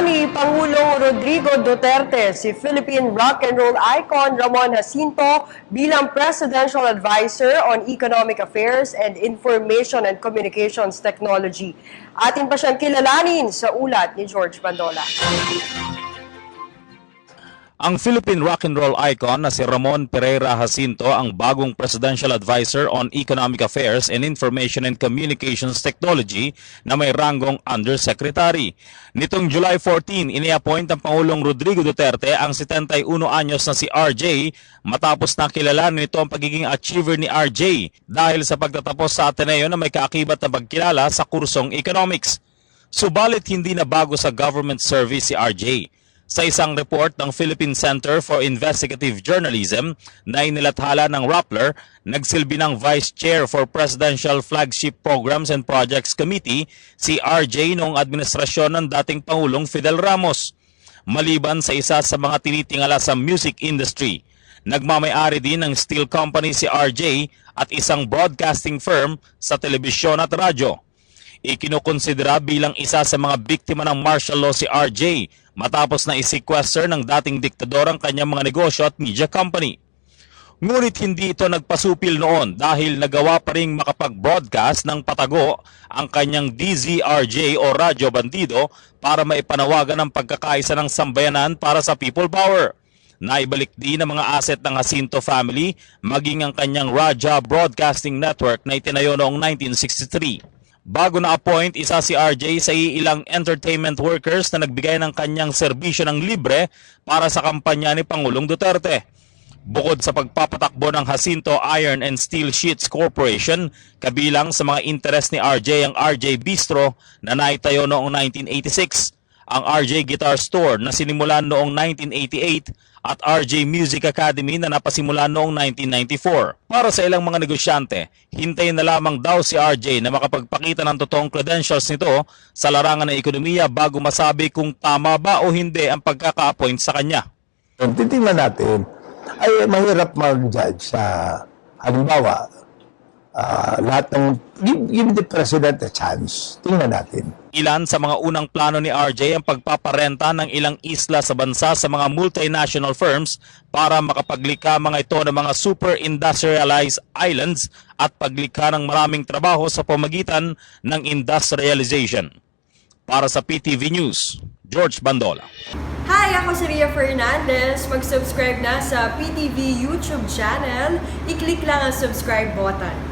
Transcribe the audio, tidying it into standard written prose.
ni Pangulong Rodrigo Duterte si Philippine rock and roll icon Ramon Jacinto bilang Presidential Advisor on Economic Affairs and Information and Communications Technology. Atin pa siyang kilalanin sa ulat ni George Bandola. Ang Philippine rock and roll icon na si Ramon Pereira Jacinto ang bagong Presidential Advisor on Economic Affairs and Information and Communications Technology na may ranggong Undersecretary. Nitong July 14, ini-appoint ng Pangulong Rodrigo Duterte ang 71 anyos na si RJ matapos na kilalanin nito ang pagiging achiever ni RJ dahil sa pagtatapos sa Ateneo na may kaakibat na pagkilala sa kursong economics. Subalit hindi na bago sa government service si RJ. Sa isang report ng Philippine Center for Investigative Journalism na inilathala ng Rappler, nagsilbi ng Vice Chair for Presidential Flagship Programs and Projects Committee si RJ noong administrasyon ng dating Pangulong Fidel Ramos. Maliban sa isa sa mga tinitingala sa music industry, nagmamay-ari din ng steel company si RJ at isang broadcasting firm sa telebisyon at radyo. Ikinukonsidera bilang isa sa mga biktima ng martial law si RJ matapos na isequester ng dating diktador ang kanyang mga negosyo at media company. Ngunit hindi ito nagpasupil noon dahil nagawa pa ring makapag-broadcast ng patago ang kanyang DZRJ o Radyo Bandido para maipanawagan ang pagkakaisa ng sambayanan para sa people power. Naibalik din ang mga asset ng Jacinto family maging ang kanyang Raja Broadcasting Network na itinayo noong 1963. Bago na-appoint, isa si RJ sa ilang entertainment workers na nagbigay ng kanyang serbisyo ng libre para sa kampanya ni Pangulong Duterte. Bukod sa pagpapatakbo ng Jacinto Iron and Steel Sheets Corporation, kabilang sa mga interes ni RJ ang RJ Bistro na naitayo noong 1986, ang RJ Guitar Store na sinimulan noong 1988 at RJ Music Academy na napasimula noong 1994. Para sa ilang mga negosyante, hintayin na lamang daw si RJ na makapagpakita ng totoong credentials nito sa larangan ng ekonomiya bago masabi kung tama ba o hindi ang pagkaka-appoint sa kanya. Titingnan natin, ay mahirap mag-judge sa halimbawa, lahat ng give the president a chance. Tingnan natin. Ilan sa mga unang plano ni RJ ang pagpaparenta ng ilang isla sa bansa sa mga multinational firms para makapaglikha mga ito ng mga super industrialized islands at paglikha ng maraming trabaho sa pamagitan ng industrialization. Para sa PTV News, George Bandola. Hi, ako si Ria Fernandez. Mag-subscribe na sa PTV YouTube channel. I-click lang ang subscribe button.